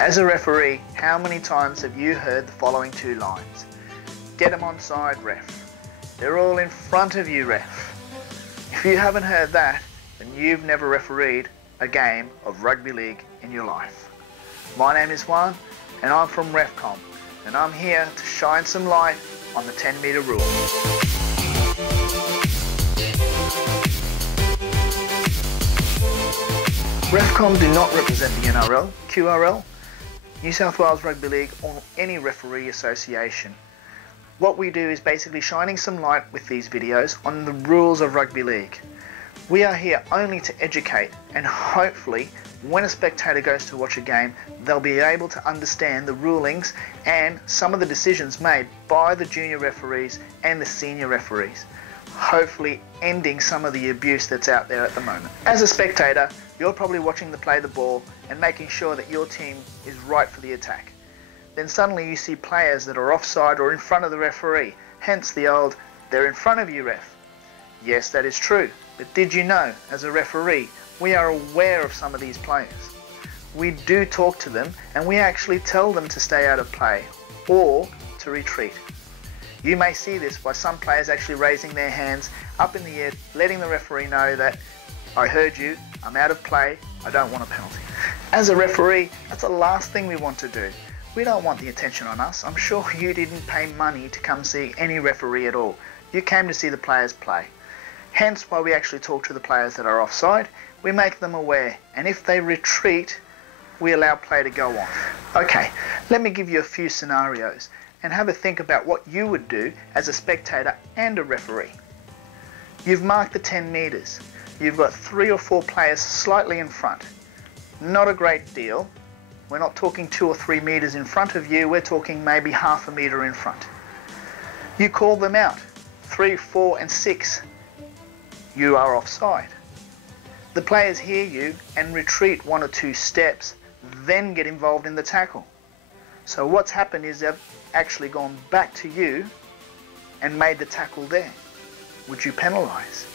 As a referee, how many times have you heard the following two lines? Get them onside, ref. They're all in front of you, ref. If you haven't heard that, then you've never refereed a game of rugby league in your life. My name is Juan, and I'm from REFCOM, and I'm here to shine some light on the 10-metre rule. REFCOM do not represent the NRL, QRL, New South Wales Rugby League, or any referee association. What we do is basically shining some light with these videos on the rules of rugby league. We are here only to educate, and hopefully when a spectator goes to watch a game, they'll be able to understand the rulings and some of the decisions made by the junior referees and the senior referees, hopefully ending some of the abuse that's out there at the moment. As a spectator, you're probably watching them play the ball and making sure that your team is right for the attack. Then suddenly you see players that are offside or in front of the referee, hence the old, they're in front of you, ref. Yes, that is true, but did you know, as a referee, we are aware of some of these players. We do talk to them and we actually tell them to stay out of play or to retreat. You may see this by some players actually raising their hands up in the air, letting the referee know that, I heard you, I'm out of play, I don't want a penalty. As a referee, that's the last thing we want to do. We don't want the attention on us. I'm sure you didn't pay money to come see any referee at all. You came to see the players play. Hence why we actually talk to the players that are offside, we make them aware, and if they retreat, we allow play to go on. Okay, let me give you a few scenarios and have a think about what you would do as a spectator and a referee. You've marked the 10 metres. You've got 3 or 4 players slightly in front. Not a great deal. We're not talking 2 or 3 metres in front of you, we're talking maybe half a metre in front. You call them out, 3, 4 and 6. You are offside. The players hear you and retreat 1 or 2 steps, then get involved in the tackle. So what's happened is they've actually gone back to you and made the tackle there. Would you penalise?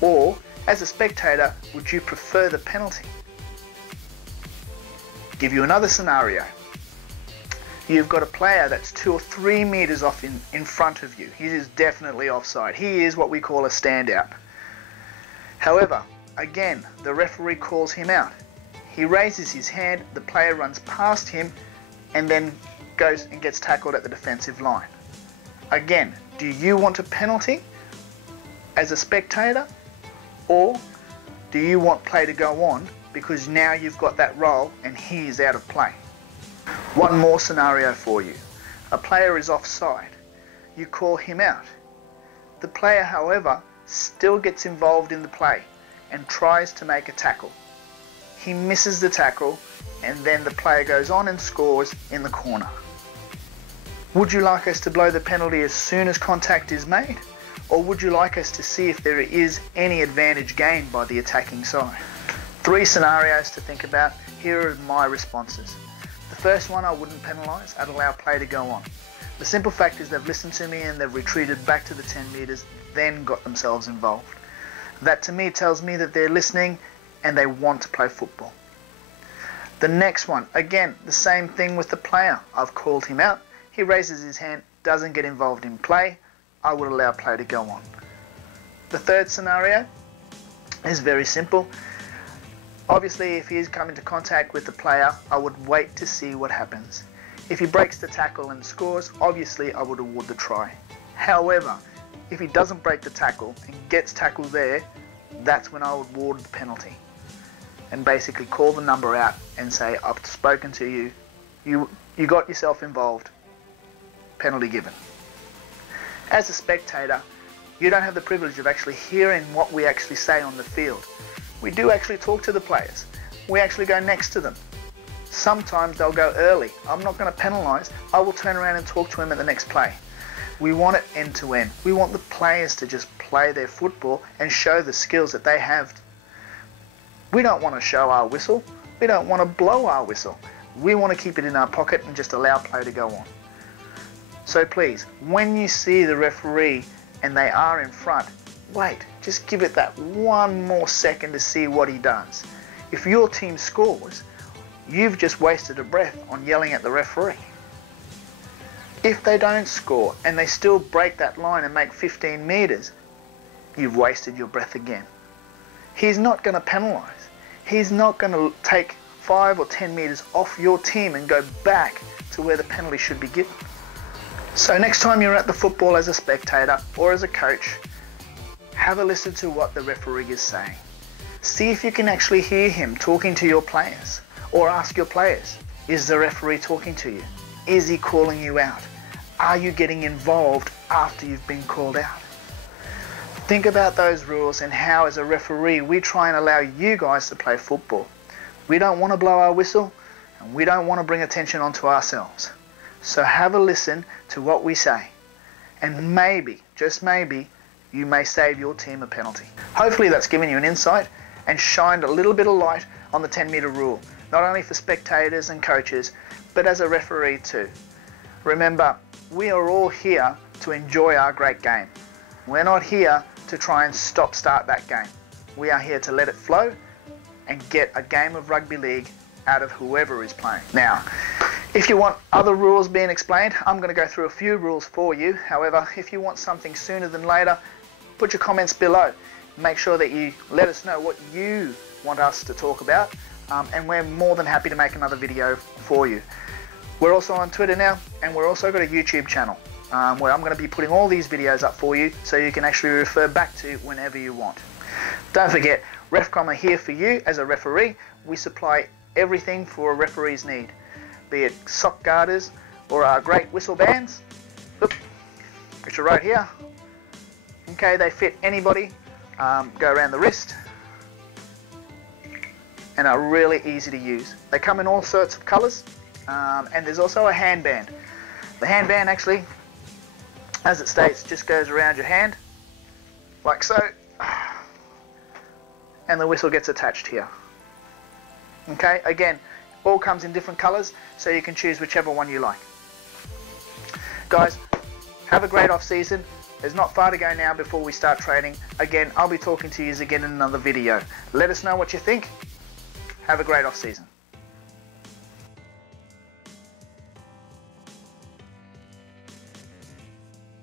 Or, as a spectator, would you prefer the penalty? Give you another scenario. You've got a player that's 2 or 3 metres off in front of you. He is definitely offside. He is what we call a standout. However, again, the referee calls him out. He raises his hand, the player runs past him, and then goes and gets tackled at the defensive line. Again, do you want a penalty as a spectator? Or do you want play to go on because now you've got that role and he is out of play? One more scenario for you. A player is offside. You call him out. The player, however, still gets involved in the play and tries to make a tackle. He misses the tackle and then the player goes on and scores in the corner. Would you like us to blow the penalty as soon as contact is made? Or would you like us to see if there is any advantage gained by the attacking side? 3 scenarios to think about. Here are my responses. The first one, I wouldn't penalise, I'd allow play to go on. The simple fact is they've listened to me and they've retreated back to the 10 metres, then got themselves involved. That to me tells me that they're listening and they want to play football. The next one, again, the same thing with the player. I've called him out, he raises his hand, doesn't get involved in play, I would allow play to go on. The third scenario is very simple. Obviously, if he is coming into contact with the player, I would wait to see what happens. If he breaks the tackle and scores, obviously I would award the try. However, if he doesn't break the tackle and gets tackled there, that's when I would award the penalty. And basically call the number out and say, I've spoken to you, you got yourself involved, penalty given. As a spectator, you don't have the privilege of actually hearing what we actually say on the field. We do actually talk to the players. We actually go next to them. Sometimes they'll go early. I'm not going to penalise. I will turn around and talk to him at the next play. We want it end to end. We want the players to just play their football and show the skills that they have. We don't want to show our whistle. We don't want to blow our whistle. We want to keep it in our pocket and just allow play to go on. So please, when you see the referee and they are in front, wait, just give it that one more second to see what he does. If your team scores, you've just wasted a breath on yelling at the referee. If they don't score and they still break that line and make 15 metres, you've wasted your breath again. He's not going to penalise. He's not going to take 5 or 10 metres off your team and go back to where the penalty should be given. So next time you're at the football as a spectator or as a coach, have a listen to what the referee is saying. See if you can actually hear him talking to your players, or ask your players, is the referee talking to you? Is he calling you out? Are you getting involved after you've been called out? Think about those rules and how, as a referee, we try and allow you guys to play football. We don't want to blow our whistle, and we don't want to bring attention onto ourselves. So have a listen to what we say, and maybe, just maybe, you may save your team a penalty. Hopefully that's given you an insight and shined a little bit of light on the 10-metre rule, not only for spectators and coaches, but as a referee too. Remember, we are all here to enjoy our great game. We're not here to try and start that game. We are here to let it flow and get a game of rugby league out of whoever is playing. Now, if you want other rules being explained, I'm going to go through a few rules for you. However, if you want something sooner than later, put your comments below. Make sure that you let us know what you want us to talk about, and we're more than happy to make another video for you. We're also on Twitter now, and we're also got a YouTube channel where I'm going to be putting all these videos up for you, so you can actually refer back to whenever you want. Don't forget, REFCOM are here for you as a referee. We supply everything for a referee's need, be it sock garters or our great whistle bands, which are right here. Okay, they fit anybody, go around the wrist, and are really easy to use. They come in all sorts of colours, and there's also a handband. The handband actually, as it states, just goes around your hand, like so, and the whistle gets attached here. Okay, again, all comes in different colours, so you can choose whichever one you like. Guys, have a great off season. There's not far to go now before we start training. Again, I'll be talking to you again in another video. Let us know what you think. Have a great off season.